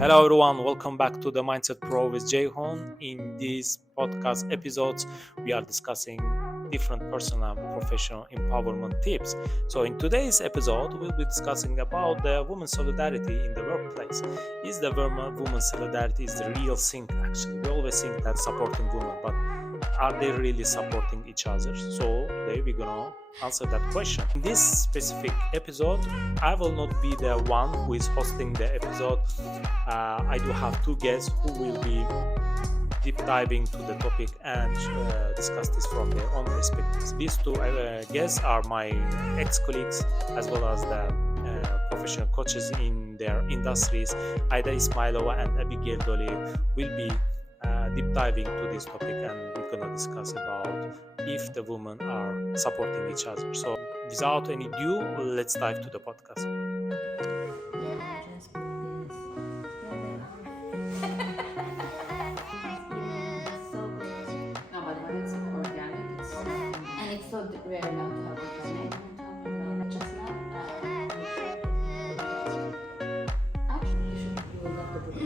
Hello everyone, welcome back to the Mindset Pro with Jeyhun. In these podcast episodes, we are discussing different personal and professional empowerment tips. So in today's episode, we'll be discussing about the women's solidarity in the workplace. Is the women's solidarity is the real thing actually? We always think that supporting women, but are they really supporting each other? So today we're gonna answer that question. In this specific episode, I will not be the one who is hosting the episode. I do have two guests who will be deep diving to the topic and discuss this from their own perspectives. These two guests are my ex-colleagues as well as the professional coaches in their industries. Aidai Ismailova and Abigail Dolley will be deep diving to this topic, and we're gonna discuss about if the women are supporting each other. So without any ado, let's dive to the podcast. So rare now to have organic. Just not. Actually, you will have to put it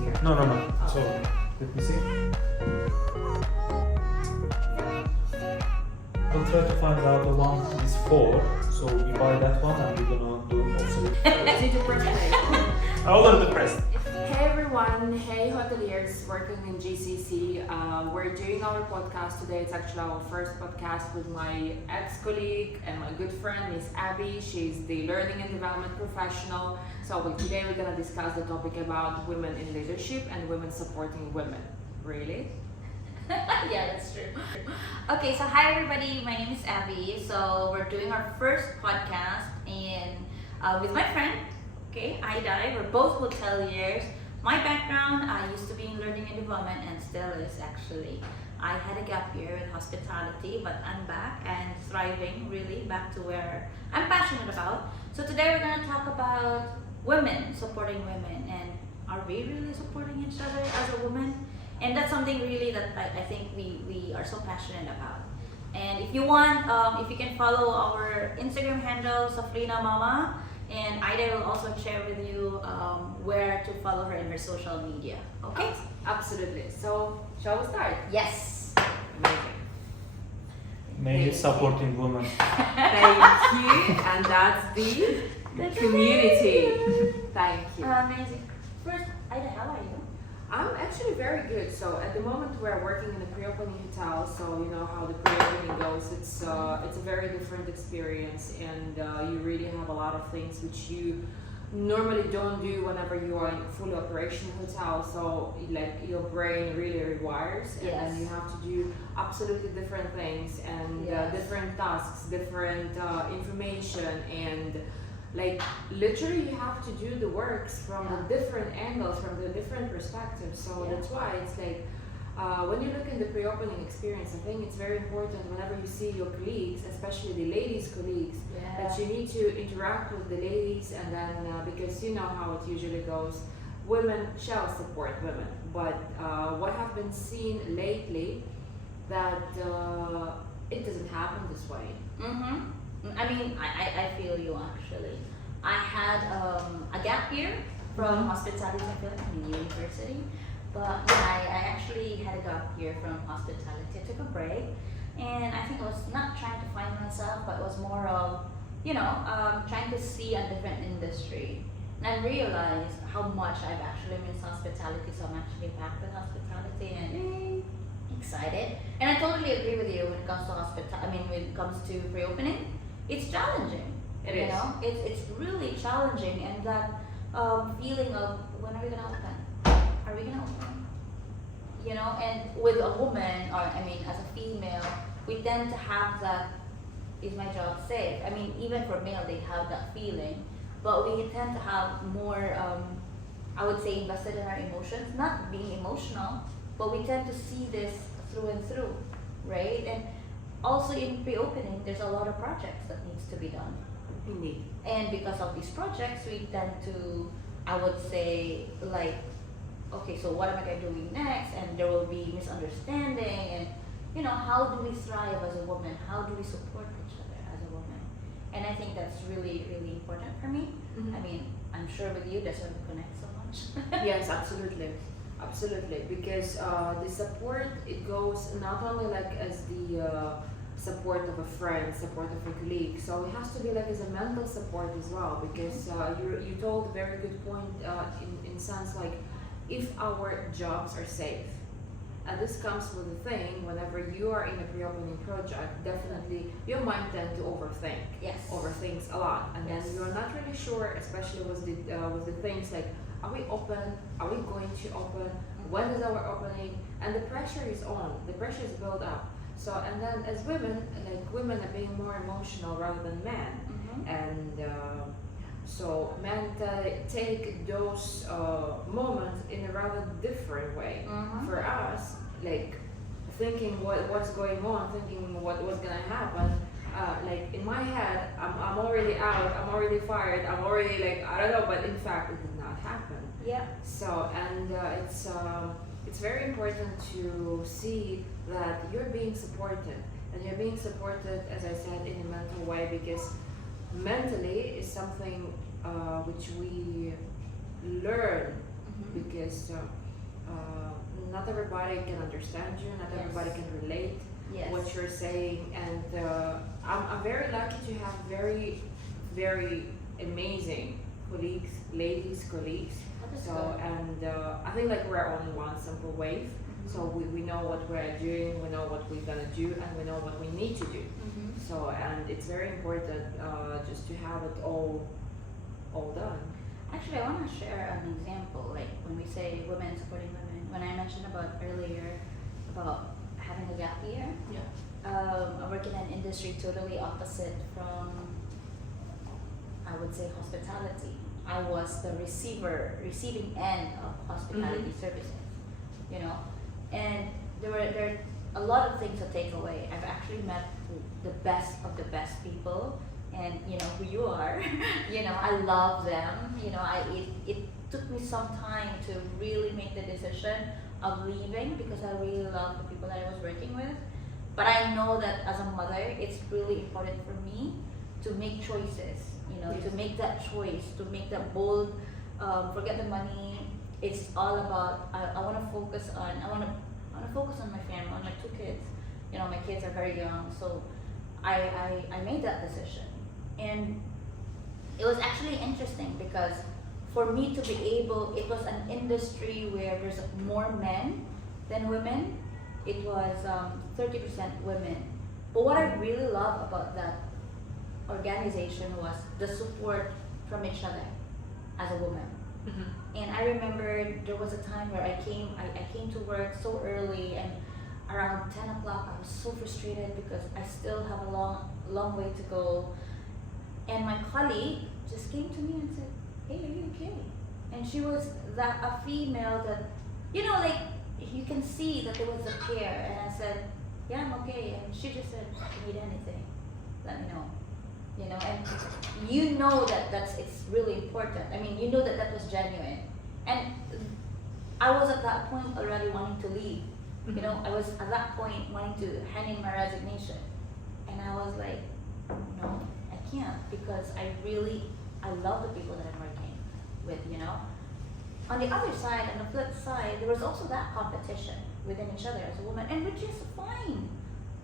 here. No. So let me see. I'll try to find out the one is 4. So we buy that one and we're gonna do also. Did you press play? I'll let the press. Hey everyone, hey hoteliers working in GCC. We're doing our podcast today. It's actually our first podcast with my ex-colleague and my good friend, Miss Abby. She's the learning and development professional. So today we're gonna discuss the topic about women in leadership and women supporting women. Really? Yeah, that's true. Okay, so hi everybody, my name is Abby. So we're doing our first podcast and with my friend, okay, Aidai. We're both hoteliers. My background, I used to be in learning and development and still is actually. I had a gap year in hospitality, but I'm back and thriving really back to where I'm passionate about. So today we're going to talk about women, supporting women, and are we really supporting each other as a woman? And that's something really that I think we are so passionate about. And if you want, if you can follow our Instagram handle, Safrina Mama, and Aida will also share with you where to follow her in her social media. Okay? Absolutely. So, shall we start? Yes. Amazing. Mainly supporting women. Thank you. And that's the community. Thank you. Amazing. First, Aida, how are you? I'm actually very good. So at the moment we're working in a pre-opening hotel, so you know how the pre-opening goes. It's a very different experience, and you really have a lot of things which you normally don't do whenever you are in a fully operational hotel. So like your brain really rewires, and Yes. then you have to do absolutely different things and Yes. different tasks, different information, and like literally you have to do the works from the different angles, from the different perspectives. So Yeah. that's why it's like when you look in the pre-opening experience, I think it's very important whenever you see your colleagues, especially the ladies colleagues, that you need to interact with the ladies, and then because you know how it usually goes, women shall support women, but what have been seen lately that it doesn't happen this way. Mm-hmm. I mean, I feel you actually. I had a gap year from hospitality in university, but yeah, I actually had a gap year from hospitality. I took a break, and I think I was not trying to find myself, but it was more of, trying to see a different industry. And I realized how much I've actually missed hospitality, so I'm actually back with hospitality and excited. And I totally agree with you when it comes to when it comes to pre-opening. It's challenging. It you is. know, it's really challenging, and that feeling of when are we gonna open? Are we gonna open? You know, and with a woman, or as a female, we tend to have that. Is my job safe? Even for male, they have that feeling, but we tend to have more. I would say invested in our emotions, not being emotional, but we tend to see this through and through, right? And also in pre-opening, there's a lot of projects that needs to be done. Indeed. And because of these projects, we tend to, I would say, like, okay, so what am I going to do next? And there will be misunderstanding, and how do we thrive as a woman? How do we support each other as a woman? And I think that's really, really important for me. Mhm. I'm sure with you, that's why we connect so much. Yes, absolutely, absolutely. Because the support, it goes not only like as the support of a friend, support of a colleague. So it has to be like as a mental support as well. Because you told a very good point in sense like if our jobs are safe. And this comes with the thing, whenever you are in a pre-opening project, definitely your mind tends to overthink. Yes. Overthinks a lot, and Yes. then you're not really sure, especially with the things like, are we open? Are we going to open? When is our opening? And the pressure is on. The pressure is built up. So, and then as women, like women are being more emotional rather than men, and so men take those moments in a rather different way. For us, like thinking what's going on, thinking what's gonna happen. Like in my head, I'm already out, I'm already fired, I'm already like I don't know, but in fact it did not happen. Yeah. So and it's very important to see that you're being supported, and you're being supported, as I said, in a mental way, because mentally is something which we learn, because not everybody can understand you, not Yes. everybody can relate Yes. what you're saying, and I'm very lucky to have very, very amazing colleagues, ladies colleagues. That is So good. and I think like we're on one simple wave. So we know what we're doing, we know what we're gonna do, and we know what we need to do. So and it's very important just to have it all done. Actually, I want to share an example. Like when we say women supporting women, when I mentioned about earlier about having a gap year, I work in an industry totally opposite from, I would say, hospitality. I was the receiving end of hospitality services, you know, and there are a lot of things to take away. I've actually met the best of the best people, and you know who you are. You know, I love them. You know, it took me some time to really make the decision of leaving because I really love the people that I was working with. But I know that as a mother, it's really important for me to make choices. You know, to make that choice, to make that bold. Forget the money. It's all about I want to focus on my family, on my 2 kids. You know, my kids are very young, so I made that decision. And it was actually interesting because for me to be able, it was an industry where there's more men than women. It was 30% women. But what I really love about that organization was the support from each other as a woman. And I remember there was a time where I came to work so early, and around 10 o'clock I was so frustrated because I still have a long way to go. And my colleague just came to me and said, "Hey, are you okay?" And she was a female that, you know, like you can see that there was a care. And I said, "Yeah, I'm okay." And she just said, "If you need anything, let me know." You know, and you know it's really important. I mean, you know that was genuine. And I was at that point already wanting to leave. You know, I was at that point wanting to hand in my resignation. And I was like, no, I can't, because I love the people that I'm working with, you know. On the other side, on the flip side, there was also that competition within each other as a woman, and which is fine,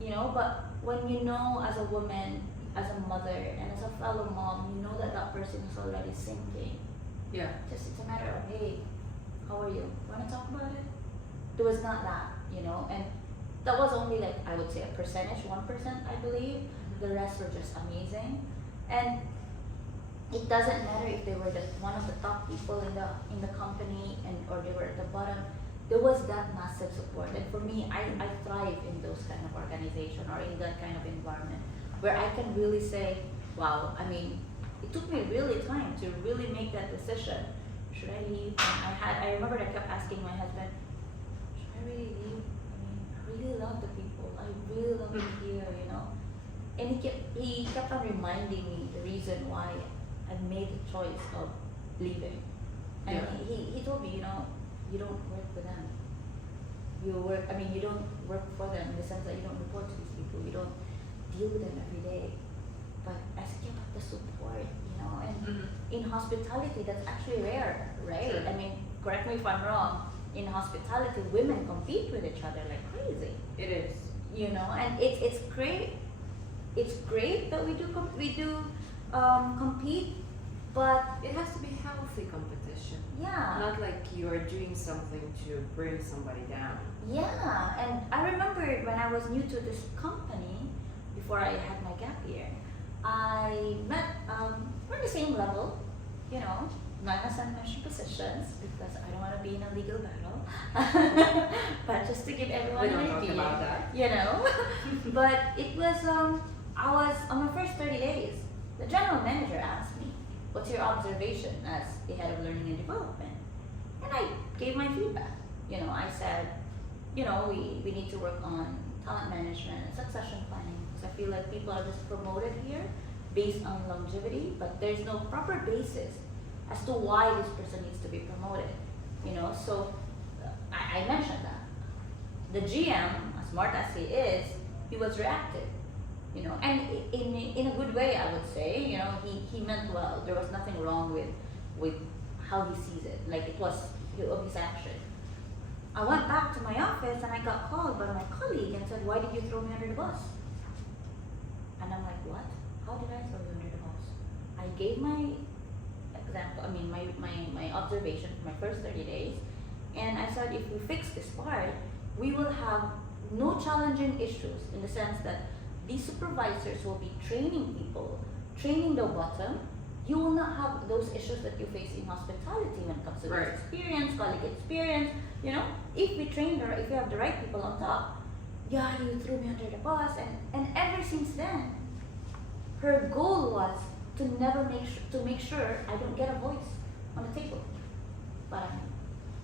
you know, but when you know as a woman, as a mother, and as a fellow mom, you know that person is already sinking. Yeah. Just it's a matter of, hey, how are you? Want to talk about it? There was not that, you know, and that was only like, I would say a percentage, 1%, I believe. The rest were just amazing. And it doesn't matter if they were one of the top people in the company or they were at the bottom. There was that massive support. And for me, I thrive in those kind of organization or in that kind of environment where I can really say, wow, I mean, it took me really time to really make that decision. Should I leave? And I remember I kept asking my husband, should I really leave? I mean, I really love the people. I really love it here, you know. And he kept on reminding me the reason why I made the choice of leaving. And he told me, you know, you don't work for them. You don't work for them in the sense that you don't report to these people. You don't deal with them every day. But as you get the support, you know, and in hospitality, that's actually rare, right? Sure. I mean, correct me if I'm wrong. In hospitality, women compete with each other like crazy. It is. You know, and it's great. It's great that we do compete, but It has to be healthy competition. yeah. Not like you are doing something to bring somebody down. Yeah, and I remember when I was new to this company, before I had my gap year, I met, we're the same level, you know, minus and mention positions, because I don't want to be in a legal battle, but just to give everyone We an don't talk idea, about that. you know. But it was, I was on my first 30 days, the general manager asked me, what's your observation as the head of learning and development? And I gave my feedback. You know, I said, you know, we need to work on talent management and succession planning, because I feel like people are just promoted here based on longevity, but there's no proper basis as to why this person needs to be promoted. You know, so I mentioned that. The GM, as smart as he is, he was reactive. You know, and in a good way, I would say. You know, he meant well. There was nothing wrong with how he sees it. Like, it was of his action. I went back to my office and I got called by my colleague and said, why did you throw me under the bus? And I'm like, what? How did I throw you under the bus? I gave my example, I mean my observation for my first 30 days, and I said, if we fix this part, we will have no challenging issues, in the sense that these supervisors will be training people, training the bottom. You will not have those issues that you face in hospitality when it comes to Right. experience, colleague experience. You know, if we train her, if you have the right people on top. Yeah, you threw me under the bus, and ever since then, her goal was to never make sure I don't get a voice on the table. But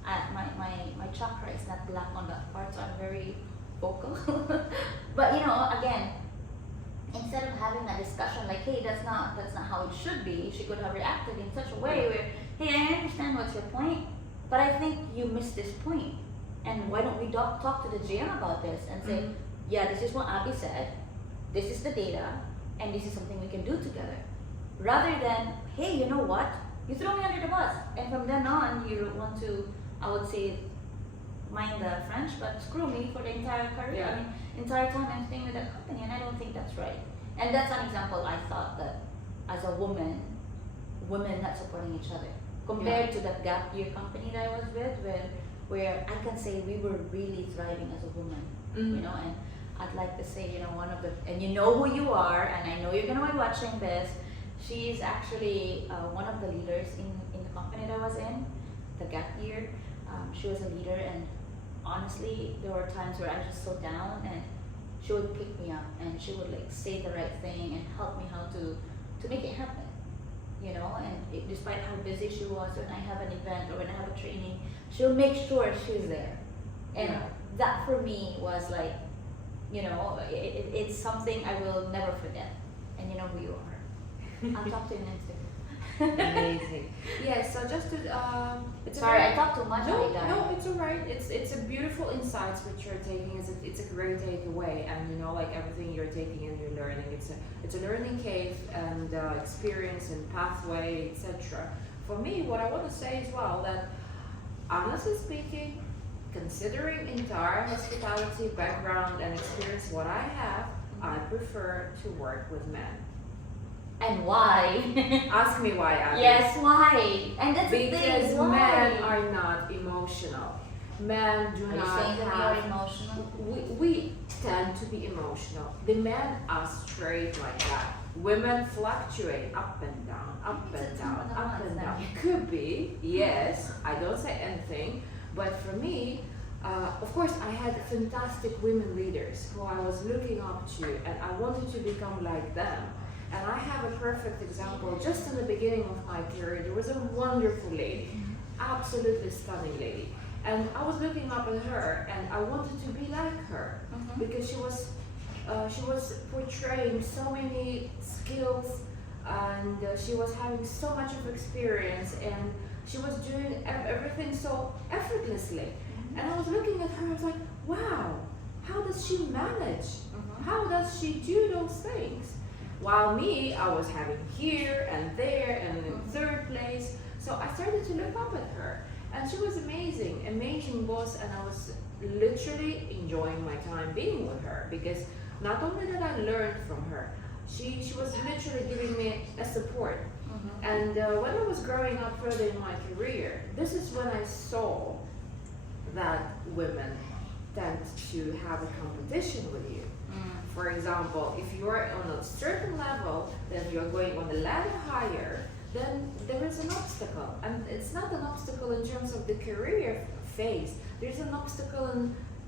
my chakra is not black on that part, so I'm very vocal. But you know, again, instead of having a discussion like, hey, that's not how it should be, she could have reacted in such a way where, hey, I understand what's your point, but I think you missed this point, and why don't we talk to the GM about this and say, yeah, this is what Abby said, this is the data, and this is something we can do together, rather than, hey, you know what, you throw me under the bus, and from then on you want to, I would say, mind the French, but screw me for the entire career. Yeah. I mean, entire time I'm staying with that company, and I don't think that's right. And that's an example. I thought that as a woman, women not supporting each other, compared to that gap year company that I was with, where I can say we were really thriving as a woman. You know, and I'd like to say, you know, one of the, and you know who you are, and I know you're gonna be watching this. She's actually one of the leaders in the company that I was in, the gap year. She was a leader, and honestly, there were times where I was just so down, and she would pick me up, and she would like say the right thing and help me how to make it happen. You know, and despite how busy she was, when I have an event or when I have a training, she'll make sure she's there. And that for me was like, you know, it's something I will never forget. And you know who you are. I'll talk to you next time. Amazing. Yes, so just to it's Sorry, a very, I talked too much. no, it's alright. It's a beautiful insights which you're taking. It's a great takeaway, and you know, like everything you're taking and you're learning, it's a learning cave and experience and pathway, etc. For me, what I want to say as well, that honestly speaking, considering entire hospitality background and experience what I have, I prefer to work with men. And why? Ask me why, Abby. Yes, why? And that's the Because thing. Why? men are not emotional. Men do Are you not saying that we have. are emotional? We tend to be emotional. The men are straight like that. Women fluctuate up and down, up It's and a down, ton of up us and now. down. Could be, yes. I don't say anything. But for me, of course, I had fantastic women leaders who I was looking up to, and I wanted to become like them. And I have a perfect example. Just in the beginning of my career, there was a wonderful lady, absolutely stunning lady. And I was looking up at her, and I wanted to be like her because she was portraying so many skills, and she was having so much of experience, and she was doing everything so effortlessly. And I was looking at her, I was like, wow, how does she manage? How does she do those things? While me, I was having here and there and in third place. So I started to look up at her, and she was amazing, amazing boss, and I was literally enjoying my time being with her, because not only did I learn from her, she was literally giving me a support. And when I was growing up further in my career, this is when I saw that women tend to have a competition with you. For example, if you are on a certain level, then you're going on the ladder higher, then there is an obstacle. And it's not an obstacle in terms of the career phase. There's an obstacle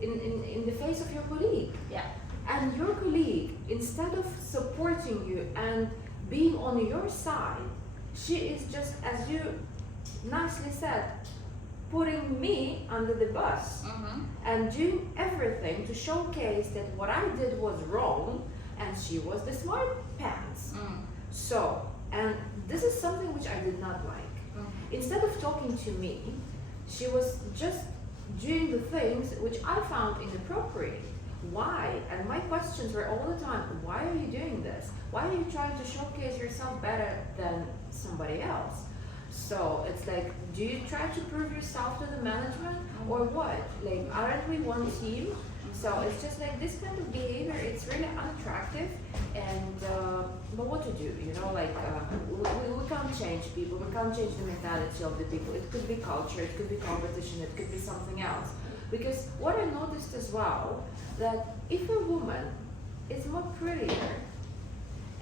in the face of your colleague. Yeah. And your colleague, instead of supporting you and being on your side, she is just, as you nicely said, putting me under the bus and doing everything to showcase that what I did was wrong and she was the smart pants. So, and this is something which I did not like. Instead of talking to me, she was just doing the things which I found inappropriate. Why? And my questions were all the time, why are you doing this? Why are you trying to showcase yourself better than somebody else? So it's like, do you try to prove yourself to the management or what? Like, aren't we one team? So it's just like this kind of behavior, it's really unattractive, and but what to do, you know, like we can't change people, we can't change the mentality of the people. It could be culture, it could be competition, it could be something else. Because what I noticed as well, that if a woman is more prettier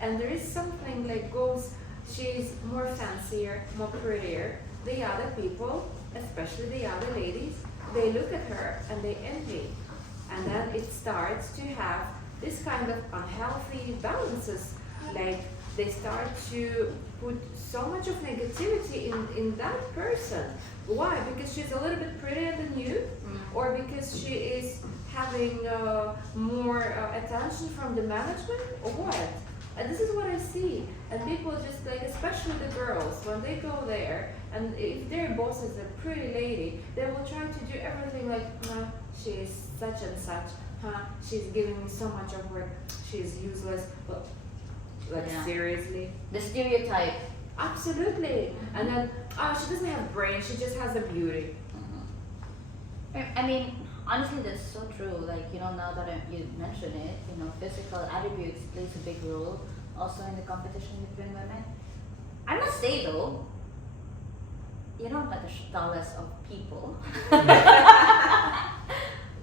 and there is something like goes, she's more fancier, more prettier, the other people, especially the other ladies, they look at her and they envy. And then it starts to have this kind of unhealthy balances. Like they start to put so much of negativity in that person. Why? Because she's a little bit prettier than you, or because she is having more attention from the management, or what? And this is what I see. And people just like, especially the girls, when they go there, and if their boss is a pretty lady, they will try to do everything like, she is such and such, she's giving me so much of work, she's useless. But like, seriously? The stereotype. Absolutely. And then, she doesn't have brains, she just has a beauty. I mean, honestly, that's so true. Like, you know, now that you mention it, you know, physical attributes plays a big role also in the competition between women. I must say though, you know, I'm not the tallest of people.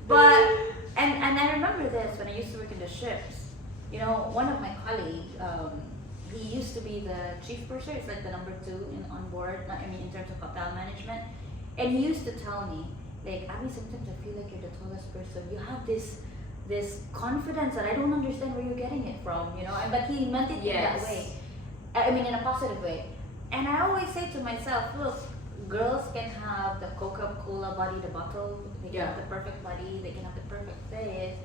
But, and I remember this when I used to work in the ships. You know, one of my colleagues, he used to be the chief purser. It's like the number 2 on board, I mean, in terms of hotel management. And he used to tell me, like, Abby, sometimes I feel like you're the tallest person. You have this confidence that I don't understand where you're getting it from, you know. But he meant it in that way. I mean, in a positive way. And I always say to myself, look, girls can have the Coca-Cola body, the bottle. They can have the perfect body. They can have the perfect face.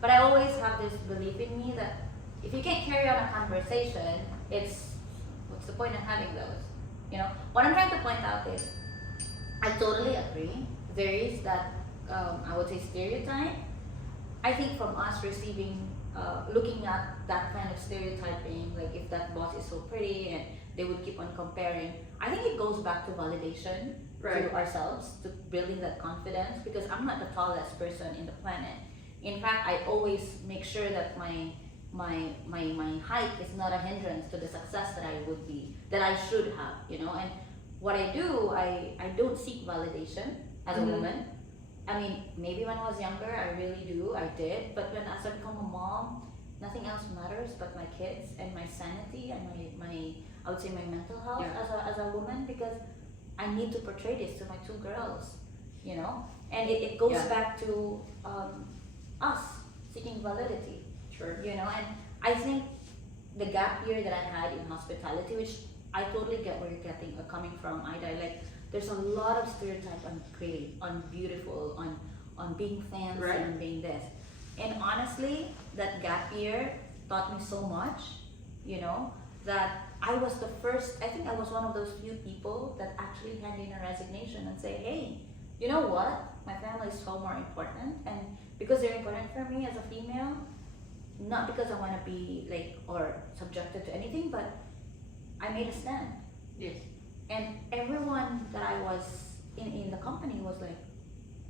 But I always have this belief in me that if you can't carry on a conversation, what's the point of having those? You know. What I'm trying to point out is, I totally agree. There is that, I would say, stereotype. I think from us receiving, looking at that kind of stereotyping, like if that boss is so pretty and they would keep on comparing, I think it goes back to validation to ourselves, to building that confidence, because I'm not the tallest person in the planet. In fact, I always make sure that my height is not a hindrance to the success that I should have, you know. And what I do, I don't seek validation as a woman. I mean, maybe when I was younger, I really did. But as I become a mom, nothing else matters but my kids and my sanity and my I would say my mental health as a woman, because I need to portray this to my 2 girls, you know. And it goes back to us seeking validity. Sure. You know, and I think the gap year that I had in hospitality, which I totally get where you're coming from, Aidai. Like, there's a lot of stereotype on pretty, on beautiful, on being fancy and being this. And honestly, that gap year taught me so much, you know, that I was the first, I think I was one of those few people that actually hand in a resignation and say, hey, you know what? My family is so more important, and because they're important for me as a female, not because I want to be like or subjected to anything, but I made a stand. Yes. And everyone that I was in the company was like,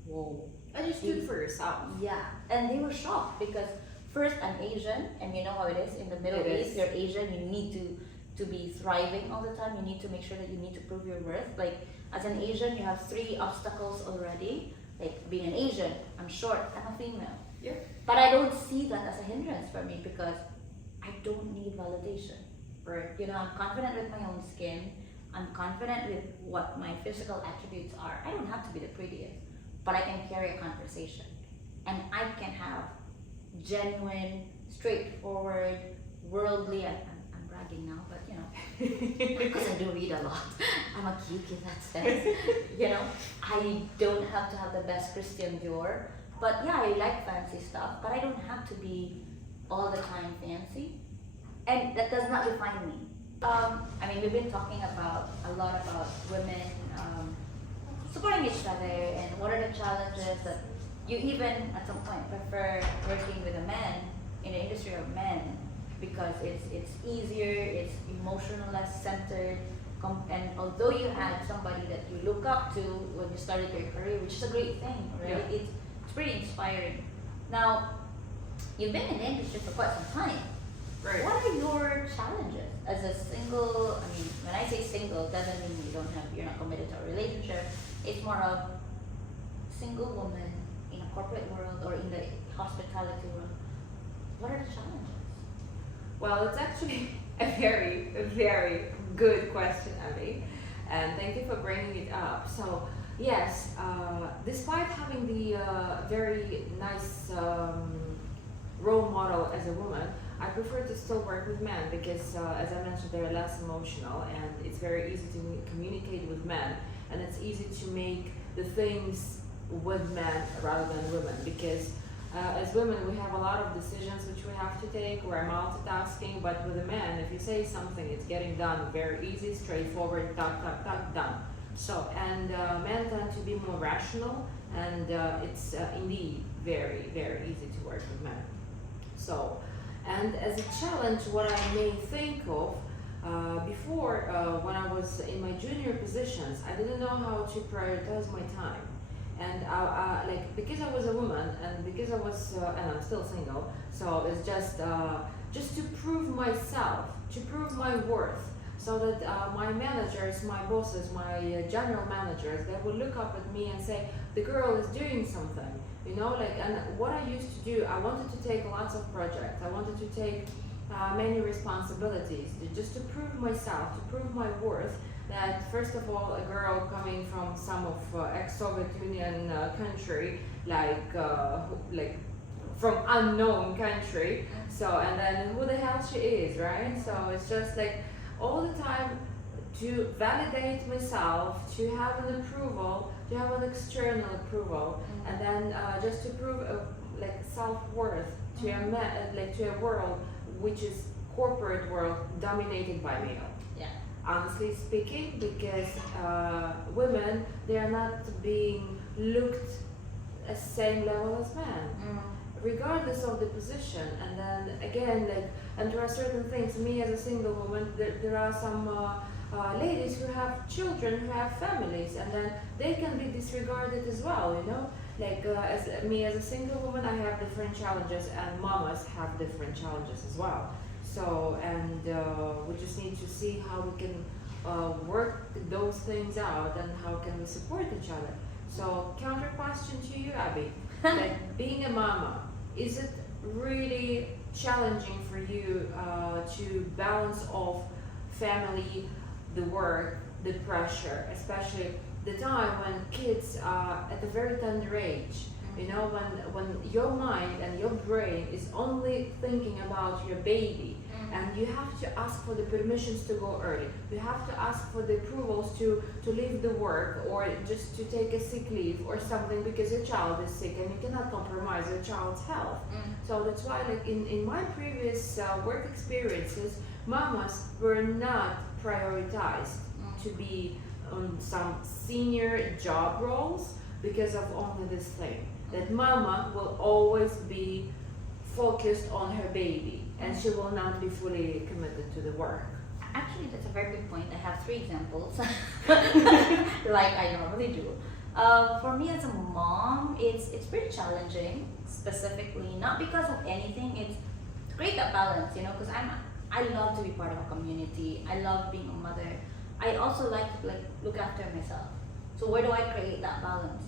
whoa. And you stood for yourself. Yeah, and they were shocked because first I'm Asian, and you know how it is in the Middle It East. is. You're Asian, you need to be thriving all the time. You need to make sure that you need to prove your worth. Like as an Asian, you have 3 obstacles already. Like being an Asian, I'm short, I'm a female. Yeah. But I don't see that as a hindrance for me because I don't need validation. Right. You know, I'm confident with my own skin. I'm confident with what my physical attributes are. I don't have to be the prettiest, but I can carry a conversation. And I can have genuine, straightforward, worldly, I'm bragging now, but you know, because I do read a lot. I'm a geek in that sense. You know, I don't have to have the best Christian Dior, but yeah, I like fancy stuff, but I don't have to be all the time fancy. And that does not define me. I mean, we've been talking a lot about women supporting each other and what are the challenges that you even at some point prefer working with a man in the industry of men because it's easier, it's emotional, less centered, and although you had somebody that you look up to when you started your career, which is a great thing, right? Yeah. It's pretty inspiring. Now, you've been in the industry for quite some time. Right. What are your challenges as a single? I mean, when I say single, it doesn't mean you're not committed to a relationship. It's more of single woman in a corporate world or in the hospitality world. What are the challenges? Well, it's actually a very good question, Abby, and thank you for bringing it up. So, yes, despite having the very nice role model as a woman, I prefer to still work with men because, as I mentioned, they're less emotional and it's very easy to communicate with men, and it's easy to make the things with men rather than women because as women we have a lot of decisions which we have to take. We're multitasking, but with a man, if you say something, it's getting done very easy, straightforward, done. So, and men tend to be more rational, and it's indeed very easy to work with men. So, and as a challenge, what I may think of before, when I was in my junior positions, I didn't know how to prioritize my time. And like because I was a woman and because I was and I'm still single, so it's just to prove myself, to prove my worth, so that my managers, my bosses, my general managers, they would look up at me and say, the girl is doing something, you know, like. And what I used to do, I wanted to take lots of projects, I wanted to take many responsibilities, just to prove myself, to prove my worth. That first of all, a girl coming from some of ex-Soviet Union country, like from unknown country, so, and then who the hell she is, right? So it's just like all the time to validate myself, to have an approval, to have an external approval, and then just to prove like self-worth to to a world which is corporate world dominated by male. Yeah. Honestly speaking, because women, they are not being looked at the same level as men, regardless of the position. And then again, like, and there are certain things. Me as a single woman, there are some ladies who have children, who have families, and then they can be disregarded as well. You know, like as me as a single woman, I have different challenges, and mamas have different challenges as well. So, and we just need to see how we can work those things out and how can we support each other. So, counter question to you, Abby, like being a mama, is it really challenging for you to balance off family, the work, the pressure, especially the time when kids are at a very tender age? You know, when your mind and your brain is only thinking about your baby, and you have to ask for the permissions to go early. You have to ask for the approvals to leave the work or just to take a sick leave or something because your child is sick and you cannot compromise your child's health. So that's why, like in my previous work experiences, mamas were not prioritized to be on some senior job roles because of only this thing. That mama will always be focused on her baby, and she will not be fully committed to the work. Actually, that's a very good point. I have 3 examples, like I normally do. For me as a mom, it's pretty challenging. Specifically, not because of anything. It's to create that balance, because I love to be part of a community. I love being a mother. I also like to look after myself. So where do I create that balance?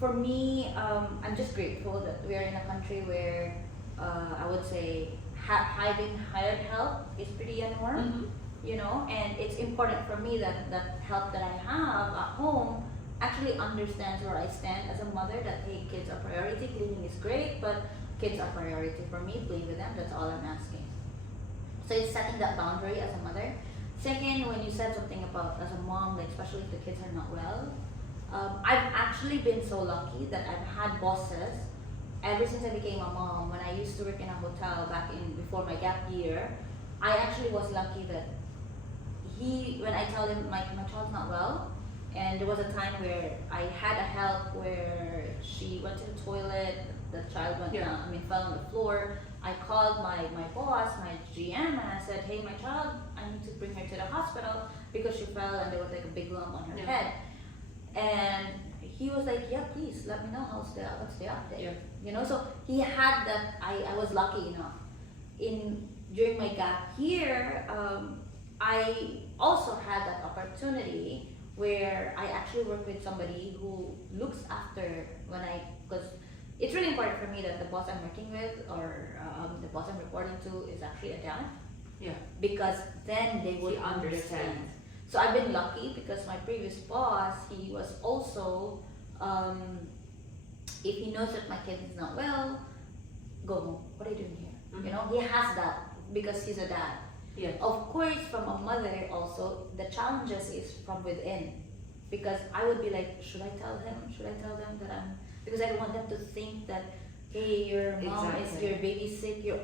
For me, I'm just grateful that we are in a country where I would say having hired help is pretty a norm, and it's important for me that that help that I have at home actually understands where I stand as a mother, that hey, kids are priority, cleaning is great, but kids are priority for me, play with them, that's all I'm asking. So it's setting that boundary as a mother. Second, when you said something about as a mom, like especially if the kids are not well, I've actually been so lucky that I've had bosses ever since I became a mom. When I used to work in a hotel back in before my gap year, I actually was lucky that when I tell him my child's not well, and there was a time where I had a help where she went to the toilet, the child fell on the floor. I called my boss, my GM, and I said, hey, my child, I need to bring her to the hospital because she fell and there was like a big lump on her head. And he was like, yeah, please let me know what's the update. So he had that. I was lucky enough. During my gap year, I also had that opportunity where I actually work with somebody who looks after because it's really important for me that the boss I'm working with or the boss I'm reporting to is actually a dad. Yeah. Because then they would understand. So I've been lucky because my previous boss, he was also, if he knows that my kid is not well, go home. What are you doing here? Mm-hmm. He has that because he's a dad. Yeah. Of course, from a mother also, the challenges is from within. Because I would be like, should I tell him? Should I tell them that because I don't want them to think that, hey, your mom is your baby sick, your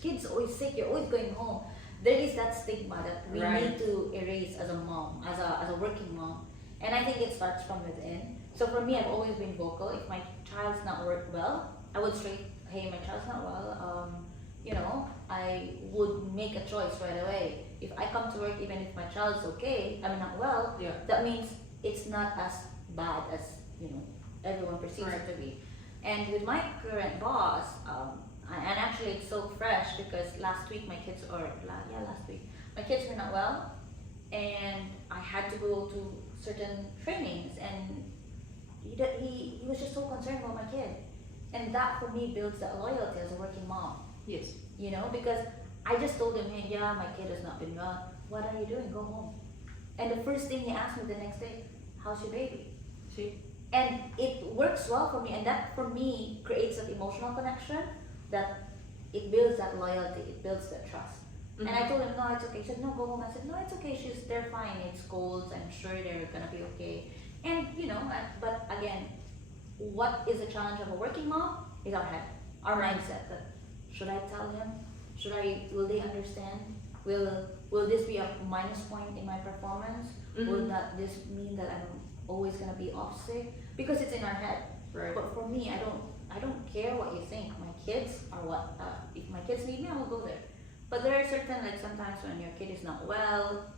kid's always sick, you're always going home. There is that stigma that we need to erase as a mom, as a working mom. And I think it starts from within. So for me, I've always been vocal. If my child's not well, I would say, hey, my child's not well, I would make a choice right away. If I come to work, even if my child's okay, I'm not well, that means it's not as bad as, everyone perceives it to be. And with my current boss, and actually it's so fresh because last week my kids were not well, and I had to go to certain trainings, and he was just so concerned about my kid, and that for me builds that loyalty as a working mom. Yes. Because I just told him, hey, my kid has not been well. What are you doing? Go home. And the first thing he asked me the next day, how's your baby? See? And it works well for me, and that for me creates an emotional connection that it builds that loyalty, it builds that trust. Mm-hmm. And I told him, no, it's okay. He said, no, go home. I said, no, it's okay. They're fine. It's colds. I'm sure they're gonna be okay. And but again, what is the challenge of a working mom is our head, our mindset. That should I tell him? Will they understand? Will this be a minus point in my performance? Mm-hmm. Will this mean that I'm always gonna be off sick? Because it's in our head. Right. But for me, I don't care what you think. My kids are what, if my kids need me, I will go there. But there are certain, like sometimes when your kid is not well,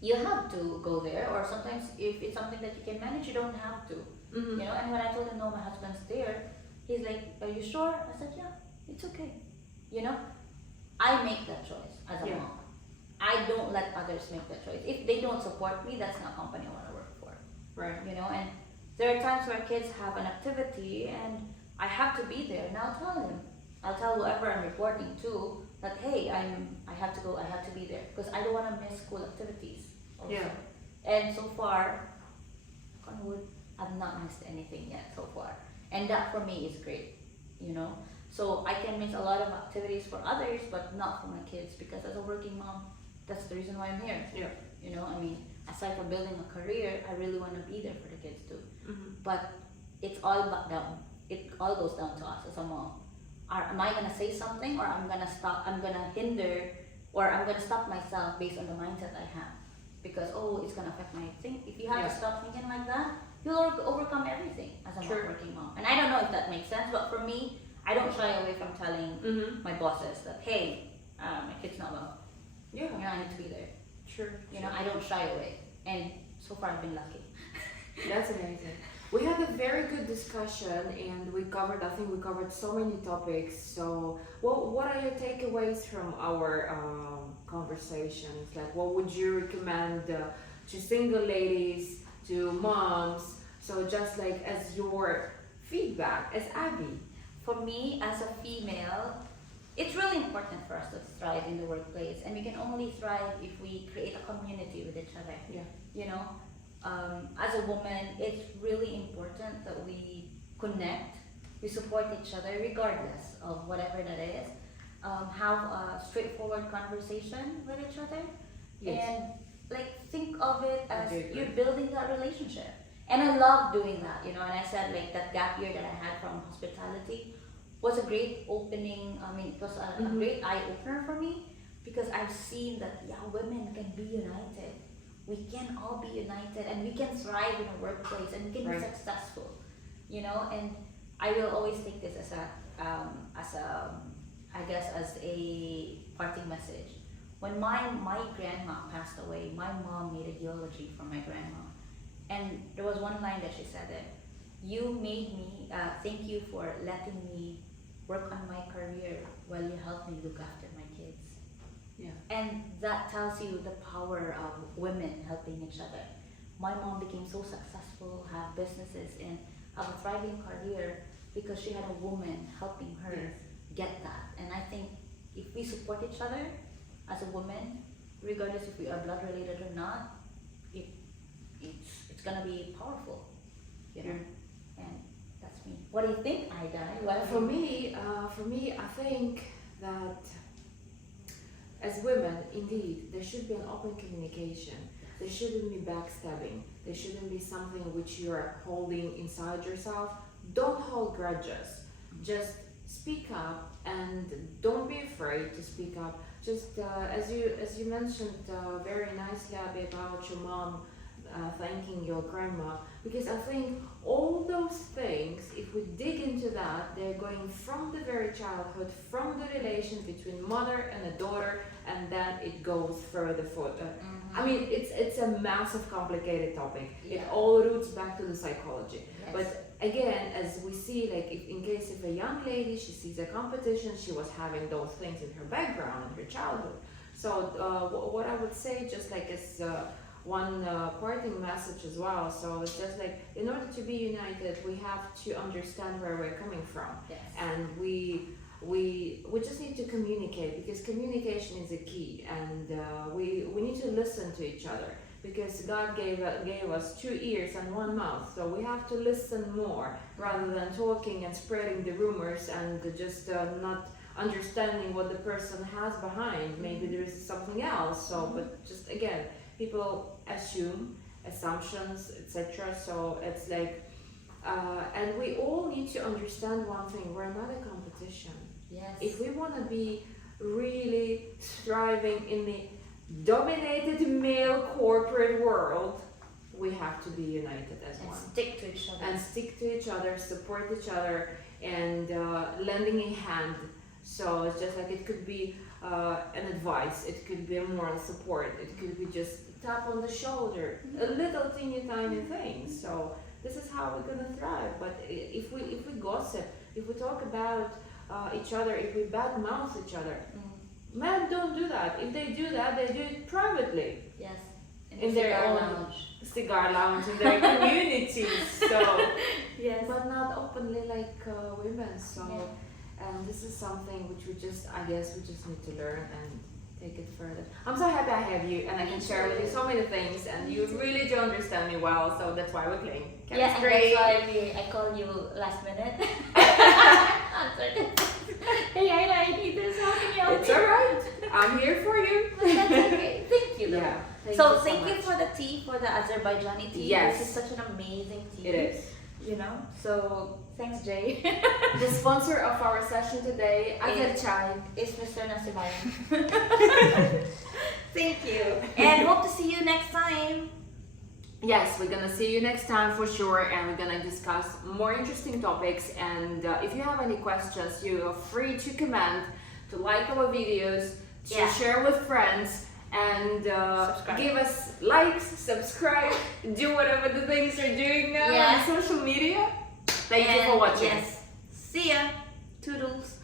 you have to go there, or sometimes if it's something that you can manage, you don't have to. Mm-hmm. And when I told him, no, my husband's there, he's like, are you sure? I said, yeah, it's okay. I make that choice as a mom. I don't let others make that choice. If they don't support me, that's not a company I want to work for. Right. And there are times where kids have an activity and I have to be there, and I'll tell him. I'll tell whoever I'm reporting to that, hey, I have to go, I have to be there, because I don't want to miss school activities also. Yeah. And so far, I've not missed anything yet so far. And that for me is great, So I can miss a lot of activities for others, but not for my kids, because as a working mom, that's the reason why I'm here. Yeah. Aside from building a career, I really want to be there for the kids too. Mm-hmm. But it's all back down. It all goes down to us as a mom. Am I gonna say something, or I'm gonna hinder, or I'm gonna stop myself based on the mindset I have? Because it's gonna affect my thing. If you have to stop thinking like that, you'll overcome everything as a working mom. And I don't know if that makes sense, but for me, I don't shy away from telling my bosses that, hey, my kid's not well. Yeah. I need to be there. Sure. I don't shy away, and so far I've been lucky. That's amazing. We had a very good discussion, and I think we covered so many topics. So, what are your takeaways from our conversations? Like, what would you recommend to single ladies, to moms? So, just like as your feedback, as Abby. For me, as a female, it's really important for us to thrive in the workplace, and we can only thrive if we create a community with each other. Yeah. As a woman, it's really important that we connect, we support each other regardless of whatever that is. Have a straightforward conversation with each other, Yes. and like think of it as I agree. you're building that relationship. And I love doing that, And I said like that gap year that I had from hospitality was a great opening. It was a great eye opener for me, because I've seen that women can be united. We can all be united, and we can thrive in a workplace, and we can be successful, And I will always take this as a parting message. When my grandma passed away, my mom made a eulogy for my grandma, and there was one line that she said that, "You made me. Thank you for letting me work on my career while you helped me look after my kids." Yeah. And that tells you the power of women helping each other. My mom became so successful, have businesses, and have a thriving career because she had a woman helping her get that. And I think if we support each other as a woman, regardless if we are blood related or not, it's gonna be powerful, And that's me. What do you think, Aidai? For me, I think that as women, indeed, there should be an open communication. There shouldn't be backstabbing. There shouldn't be something which you are holding inside yourself. Don't hold grudges. Just speak up, and don't be afraid to speak up. Just as you mentioned very nicely, Abby, about your mom thanking your grandma, because I think all those things, if we dig into that, they're going from the very childhood, from the relation between mother and a daughter, and then it goes further. It's a massive, complicated topic. Yeah. It all roots back to the psychology. Yes. But again, as we see, like in case of a young lady, she sees a competition, she was having those things in her background, in her childhood. So what I would say, just like as one parting message as well. So it's just like, in order to be united, we have to understand where we're coming from. Yes. And we just need to communicate, because communication is a key, and we need to listen to each other, because God gave us 2 ears and 1 mouth, so we have to listen more rather than talking and spreading the rumors and just not understanding what the person has behind. Maybe there is something else. So, but just again, people assume assumptions, etc. So it's like, and we all need to understand one thing: we're not a competition. Yes. If we want to be really thriving in the dominated male corporate world, we have to be united as and one. stick to each other. And stick to each other, support each other, and lending a hand. So it's just like, it could be an advice, it could be a moral support, it could be just tap on the shoulder, a little teeny tiny thing. So this is how we're gonna thrive. But if we gossip, if we talk about each other, if we badmouth each other, men don't do that. If they do that, they do it privately. Yes. In their own cigar lounge, in their communities. So, yes. but not openly like women. So, Yeah. and this is something which we just need to learn and take it further. I'm so happy I have you, and I can share with you so many things, and you really do understand me well. So that's why we're playing. Yeah, and that's why I called you last minute. Hey, I need this. How can you help It's me? alright. I'm here for you. But that's okay. Thank you, though. Yeah. Thank you for the tea, for the Azerbaijani tea. Yes. This is such an amazing tea. It is. So thanks, Jay. The sponsor of our session today, Aidai Chai. Is Mr. Nasibayli. Thank you. And hope to see you next time. yes, we're gonna see you next time for sure, and we're gonna discuss more interesting topics. And if you have any questions, you are free to comment, to like our videos, to share with friends, and give us likes, subscribe, do whatever the things you're doing now on social media. Thank you for watching. Yes. See ya. Toodles.